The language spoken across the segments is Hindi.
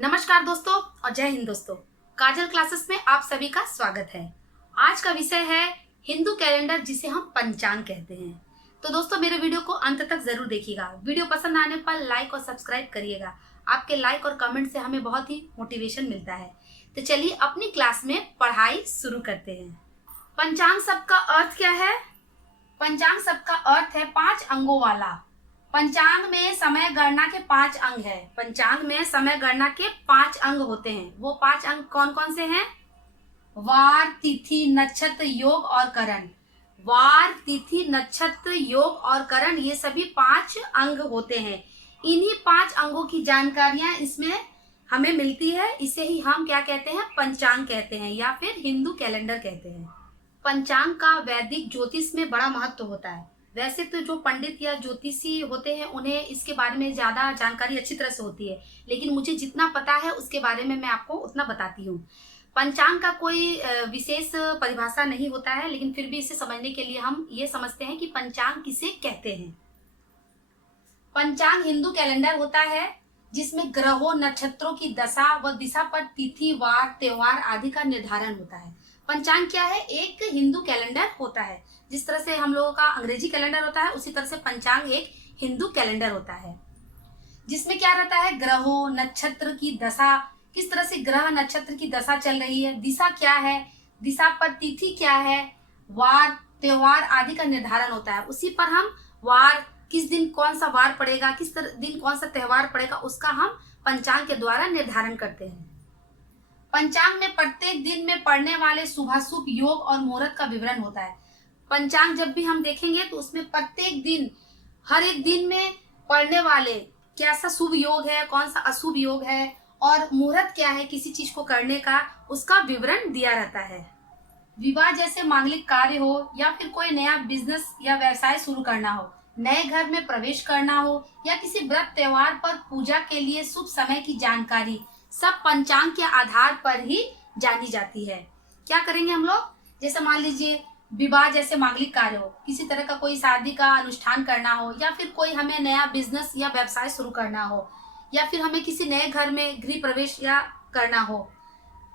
नमस्कार दोस्तों और जय हिंद दोस्तों। काजल क्लासेस में आप सभी का स्वागत है। आज का विषय है हिंदू कैलेंडर, जिसे हम पंचांग कहते हैं। तो दोस्तों मेरे वीडियो को अंत तक जरूर देखिएगा। वीडियो पसंद आने पर लाइक और सब्सक्राइब करिएगा। आपके लाइक और कमेंट से हमें बहुत ही मोटिवेशन मिलता है। तो चलिए अपनी क्लास में पढ़ाई शुरू करते हैं। पंचांग शब्द का अर्थ क्या है? पंचांग शब्द का अर्थ है 5 अंगों वाला। पंचांग में समय गणना के 5 अंग है। पंचांग में समय गणना के 5 अंग होते हैं। वो 5 अंग कौन कौन से हैं? वार, तिथि, नक्षत्र, योग और करण। वार, तिथि, नक्षत्र, योग और करण, ये सभी 5 अंग होते हैं। इन्हीं 5 अंगों की जानकारियां इसमें हमें मिलती है। इसे ही हम क्या कहते हैं? पंचांग कहते हैं या फिर हिंदू कैलेंडर कहते हैं। पंचांग का वैदिक ज्योतिष में बड़ा महत्व होता है। वैसे तो जो पंडित या ज्योतिषी होते हैं उन्हें इसके बारे में ज्यादा जानकारी अच्छी तरह से होती है, लेकिन मुझे जितना पता है उसके बारे में मैं आपको उतना बताती हूँ। पंचांग का कोई विशेष परिभाषा नहीं होता है, लेकिन फिर भी इसे समझने के लिए हम ये समझते हैं कि पंचांग किसे कहते हैं। पंचांग हिंदू कैलेंडर होता है जिसमें ग्रहों, नक्षत्रों की दशा व दिशा पर तिथि, वार, त्योहार आदि का निर्धारण होता है। पंचांग क्या है? एक हिंदू कैलेंडर होता है। जिस तरह से हम लोगों का अंग्रेजी कैलेंडर होता है, उसी तरह से पंचांग एक हिंदू कैलेंडर होता है, जिसमें क्या रहता है? ग्रहों, नक्षत्र की दशा, किस तरह से ग्रह नक्षत्र की दशा चल रही है, दिशा क्या है, दिशा पर तिथि क्या है, वार, त्योहार आदि का निर्धारण होता है। उसी पर हम वार, किस दिन कौन सा वार पड़ेगा, किस दिन कौन सा त्योहार पड़ेगा, उसका हम पंचांग के द्वारा निर्धारण करते हैं। पंचांग में प्रत्येक दिन में पड़ने वाले शुभाशुभ योग और मुहूर्त का विवरण होता है। पंचांग जब भी हम देखेंगे तो उसमें प्रत्येक दिन, हर एक दिन में पड़ने वाले कैसा शुभ योग है, कौन सा अशुभ योग है और मुहूर्त क्या है किसी चीज को करने का, उसका विवरण दिया रहता है। विवाह जैसे मांगलिक कार्य हो या फिर कोई नया बिजनेस या व्यवसाय शुरू करना हो, नए घर में प्रवेश करना हो या किसी व्रत त्योहार पर पूजा के लिए शुभ समय की जानकारी, सब पंचांग के आधार पर ही जानी जाती है। क्या करेंगे हम लोग? जैसे मान लीजिए विवाह जैसे मांगलिक कार्य हो, किसी तरह का कोई शादी का अनुष्ठान करना हो या फिर कोई हमें नया बिजनेस या व्यवसाय शुरू करना हो या फिर हमें किसी नए घर में गृह प्रवेश या करना हो,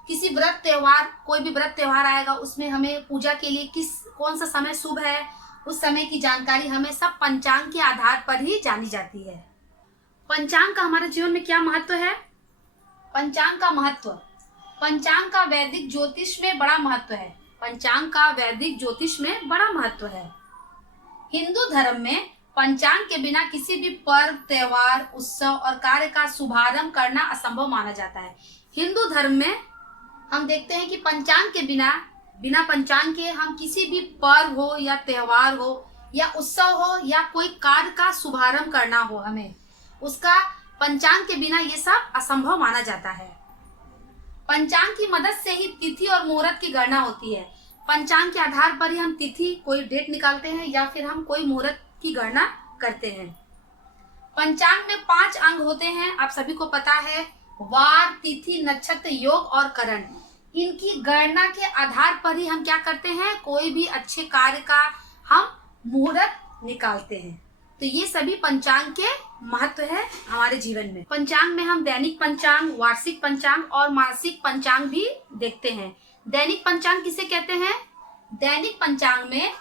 किसी व्रत त्योहार, कोई भी व्रत त्योहार आएगा उसमें हमें पूजा के लिए कौन सा समय शुभ है, उस समय की जानकारी हमें सब पंचांग के आधार पर ही जानी जाती है। पंचांग का हमारे जीवन में क्या महत्व है? पंचांग का महत्व, पंचांग का वैदिक ज्योतिष में बड़ा महत्व है। पंचांग का वैदिक ज्योतिष में बड़ा महत्व है। हिंदू धर्म में पंचांग के बिना किसी भी पर्व, त्योहार, उत्सव और कार्य का शुभारंभ करना असंभव माना जाता है। हिंदू धर्म में हम देखते हैं कि पंचांग के बिना पंचांग के हम किसी भी पर्व हो या त्योहार हो या उत्सव हो या कोई कार्य का शुभारंभ करना हो, हमें उसका पंचांग के बिना ये सब असंभव माना जाता है। पंचांग की मदद से ही तिथि और मुहूर्त की गणना होती है। पंचांग के आधार पर ही हम तिथि, कोई डेट निकालते हैं या फिर हम कोई मुहूर्त की गणना करते हैं। पंचांग में 5 अंग होते हैं, आप सभी को पता है। वार, तिथि, नक्षत्र, योग और करण। इनकी गणना के आधार पर ही हम क्या करते हैं? कोई भी अच्छे कार्य का हम मुहूर्त निकालते हैं। तो ये सभी पंचांग के महत्व है हमारे जीवन में। पंचांग में हम दैनिक पंचांग, वार्षिक पंचांग और मासिक पंचांग भी देखते हैं। दैनिक पंचांग किसे कहते हैं? दैनिक पंचांग में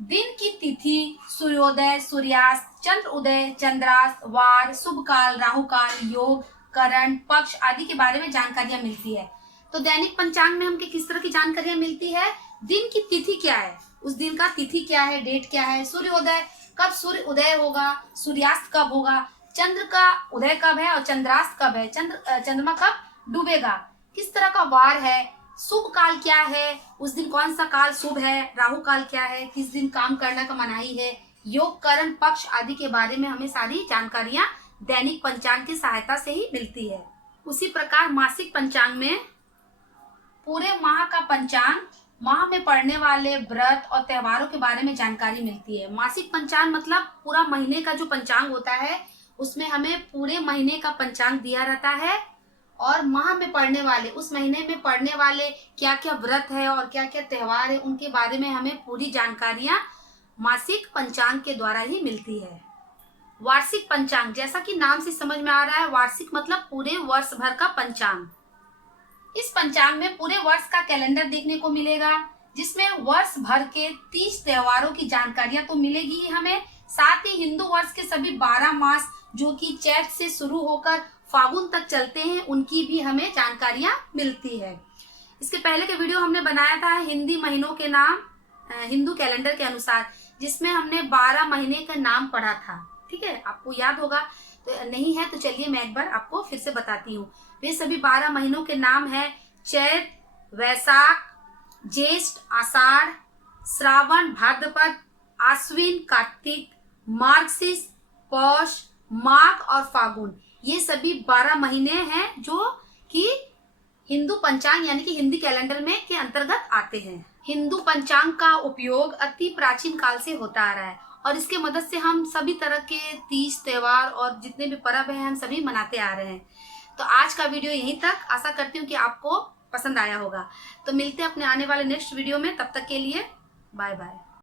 दिन की तिथि, सूर्योदय, सूर्यास्त, चंद्र उदय, चंद्रास्त, वार, शुभ काल, राहु काल, योग, करण, पक्ष आदि के बारे में जानकारियां मिलती है। तो दैनिक पंचांग में हमको किस तरह की जानकारियां मिलती है? दिन की तिथि क्या है, उस दिन का तिथि क्या है, डेट क्या है, सूर्योदय, कब सूर्य उदय होगा, सूर्यास्त कब होगा, चंद्र का उदय कब है और चंद्रास्त कब है, चंद्रमा कब डूबेगा, किस तरह का वार है, शुभ काल क्या है, उस दिन कौन सा काल शुभ है, राहु काल क्या है, किस दिन काम करने का मनाही है, योग, करण, पक्ष आदि के बारे में हमें सारी जानकारियां दैनिक पंचांग की सहायता से ही मिलती है। उसी प्रकार मासिक पंचांग में पूरे माह का पंचांग, माह में पड़ने वाले व्रत और त्योहारों के बारे में जानकारी मिलती है। मासिक पंचांग मतलब पूरा महीने का जो पंचांग होता है उसमें हमें पूरे महीने का पंचांग दिया रहता है और माह में पड़ने वाले, उस महीने में पड़ने वाले क्या क्या व्रत है और क्या क्या त्योहार है, उनके बारे में हमें पूरी जानकारियां मासिक पंचांग के द्वारा ही मिलती है। वार्षिक पंचांग, जैसा कि नाम से समझ में आ रहा है, वार्षिक मतलब पूरे वर्ष भर का पंचांग। इस पंचांग में पूरे वर्ष का कैलेंडर देखने को मिलेगा, जिसमें वर्ष भर के 30 त्योहारों की जानकारियां तो मिलेगी ही हमें, साथ ही हिंदू वर्ष के सभी 12 मास जो कि चैत से शुरू होकर फागुन तक चलते हैं, उनकी भी हमें जानकारियां मिलती है। इसके पहले के वीडियो हमने बनाया था हिंदी महीनों के नाम हिंदू कैलेंडर के अनुसार, जिसमें हमने 12 महीने का नाम पढ़ा था। ठीक है, आपको याद होगा, तो नहीं है तो चलिए मैं एक बार आपको फिर से बताती हूँ। वे सभी 12 महीनों के नाम है चैत, वैशाख, ज्येष्ठ, आषाढ़, श्रावण, भाद्रपद, आश्विन, कार्तिक, मार्गशीर्ष, पौष, माघ और फागुन। ये सभी 12 महीने हैं जो कि हिंदू पंचांग यानी कि हिंदी कैलेंडर में के अंतर्गत आते हैं। हिंदू पंचांग का उपयोग अति प्राचीन काल से होता आ रहा है और इसके मदद से हम सभी तरह के तीज, त्योहार और जितने भी पर्व हैं हम सभी मनाते आ रहे हैं। तो आज का वीडियो यहीं तक। आशा करती हूँ कि आपको पसंद आया होगा। तो मिलते हैं अपने आने वाले नेक्स्ट वीडियो में, तब तक के लिए बाय बाय।